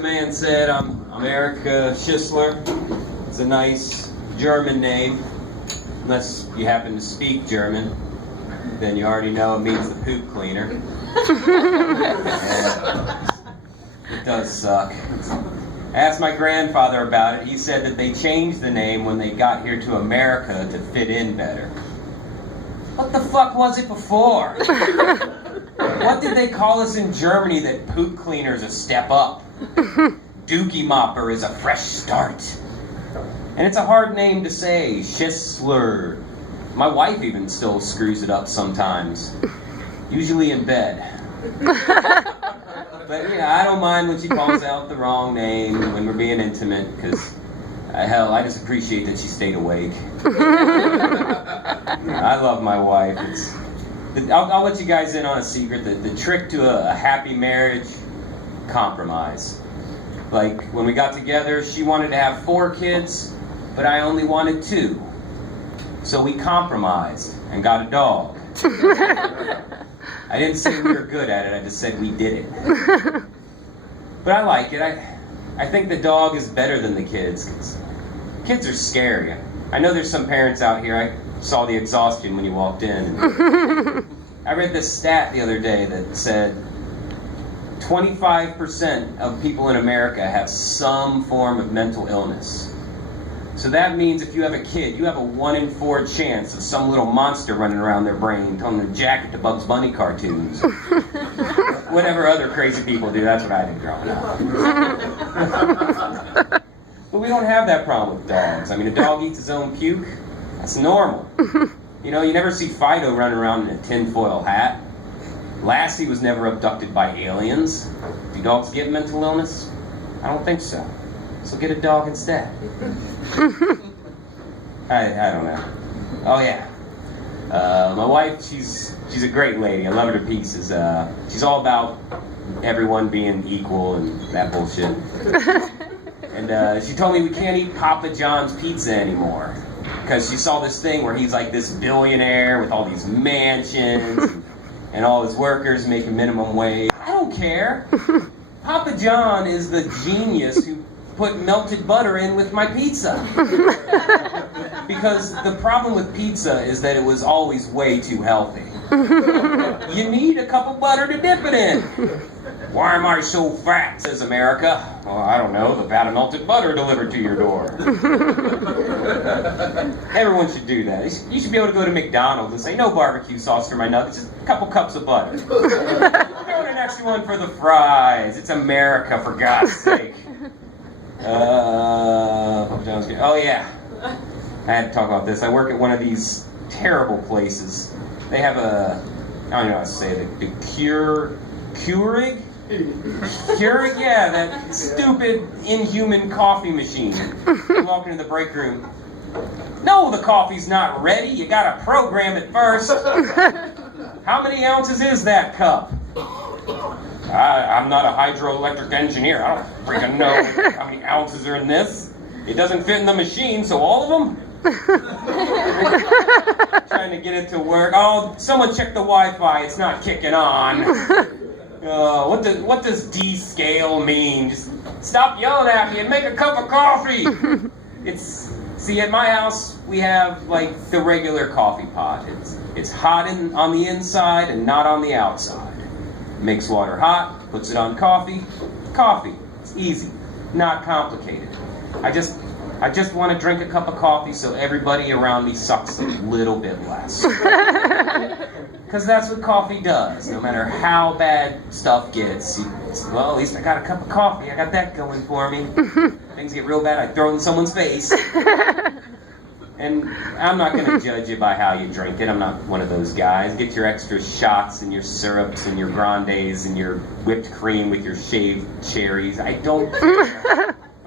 The man said, I'm Erik Schissler. It's a nice German name. Unless you happen to speak German, then you already know it means the poop cleaner. It does suck. I asked my grandfather about it. He said that they changed the name when they got here to America to fit in better. What the fuck was it before? What did they call us in Germany that poop cleaner's a step up? Dookie mopper is a fresh start. And it's a hard name to say, Schissler. My wife even still screws it up sometimes. Usually in bed. But yeah, I don't mind when she calls out the wrong name when we're being intimate, because hell, I just appreciate that she stayed awake. I love my wife. I'll let you guys in on a secret. The trick to a happy marriage, compromise. Like, when we got together, she wanted to have 4 kids, but I only wanted 2. So we compromised and got a dog. I didn't say we were good at it, I just said we did it. But I like it. I think the dog is better than the kids, because kids are scary. I know there's some parents out here, I saw the exhaustion when you walked in. I read this stat the other day that said 25% of people in America have some form of mental illness. So that means if you have a kid, you have a 1 in 4 chance of some little monster running around their brain telling them to jacket to Bugs Bunny cartoons. Whatever other crazy people do, that's what I did growing up. But we don't have that problem with dogs. I mean, a dog eats his own puke. That's normal. You know, you never see Fido running around in a tinfoil hat. Lassie was never abducted by aliens. Do dogs get mental illness? I don't think so. So get a dog instead. I don't know. Oh yeah. My wife, she's a great lady. I love her to pieces. She's all about everyone being equal and that bullshit. And she told me we can't eat Papa John's pizza anymore. Because she saw this thing where he's like this billionaire with all these mansions and all his workers making minimum wage. I don't care. Papa John is the genius who put melted butter in with my pizza. Because the problem with pizza is that it was always way too healthy. You need a cup of butter to dip it in. Why am I so fat, says America. Well, I don't know, the vat of melted butter delivered to your door. Everyone should do that. You should be able to go to McDonald's and say, no barbecue sauce for my nuggets, just a couple cups of butter. Throw in an extra one for the fries. It's America, for God's sake. Oh yeah, I had to talk about this. I work at one of these terrible places. They have I don't know how to say it, the Keurig? Keurig, yeah, that stupid, inhuman coffee machine. You walk into the break room. No, the coffee's not ready. You gotta program it first. How many ounces is that cup? I'm not a hydroelectric engineer. I don't freaking know how many ounces are in this. It doesn't fit in the machine, so all of them? Trying to get it to work. Oh, someone check the Wi-Fi. It's not kicking on. What does descale mean? Just stop yelling at me and make a cup of coffee. See, at my house, we have like the regular coffee pot. It's hot on the inside and not on the outside. Makes water hot, puts it on coffee. Coffee. It's easy, not complicated. I just want to drink a cup of coffee so everybody around me sucks a little bit less. Because that's what coffee does. No matter how bad stuff gets, well, at least I got a cup of coffee. I got that going for me. Things get real bad, I throw it in someone's face. And I'm not going to judge you by how you drink it. I'm not one of those guys. Get your extra shots and your syrups and your grandes and your whipped cream with your shaved cherries. I'm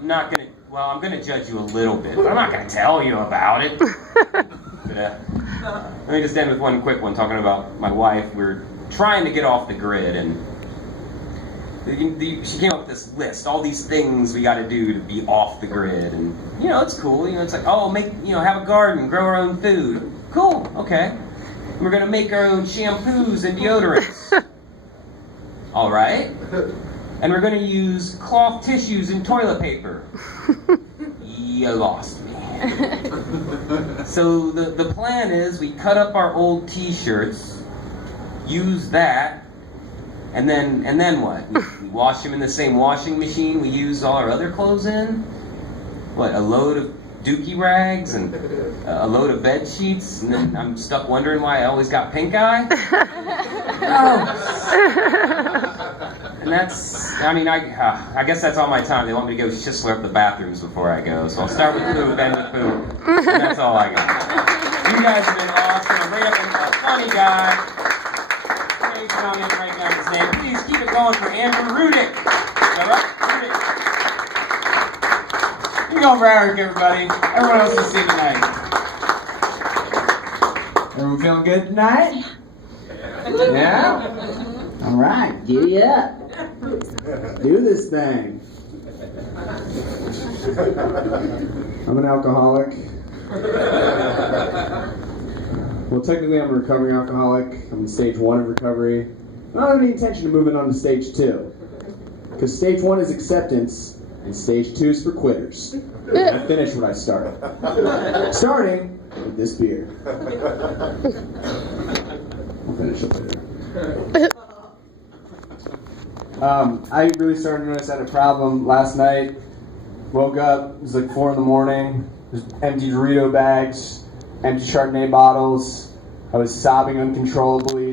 not going to, well, I'm going to judge you a little bit, but I'm not going to tell you about it. But, let me just end with one quick one, talking about my wife. We're trying to get off the grid, and she came up with this list, all these things we got to do to be off the grid, and it's cool. It's like, oh, have a garden, grow our own food. Cool, okay. We're gonna make our own shampoos and deodorants. All right. and we're going to use cloth tissues and toilet paper. You lost me. So the plan is we cut up our old t-shirts, use that, and then what? We wash them in the same washing machine we use all our other clothes in? What, a load of dookie rags and a load of bed sheets, and then I'm stuck wondering why I always got pink eye? Oh. And that's, I mean, I guess that's all my time. They want me to go Schissler up the bathrooms before I go, so I'll start with poop, end with poop, and that's all I got. You guys have been awesome. I'm right up and a funny guy. Thanks, I'm not writing down his name. Please keep it going for Andrew Rudick. All right, Rudick. Keep it going for Erik, everybody. Everyone else is seeing tonight. Everyone feeling good tonight? Yeah? All right, giddy up. Do this thing. I'm an alcoholic. Well, technically I'm a recovering alcoholic. I'm in stage 1 of recovery. I don't have any intention of moving on to stage 2. Because stage 1 is acceptance, and stage 2 is for quitters. I finished what I started. Starting with this beer. I'll finish it later. I really started to notice I had a problem last night. Woke up, it was like 4 in the morning. There's empty Dorito bags, empty Chardonnay bottles. I was sobbing uncontrollably.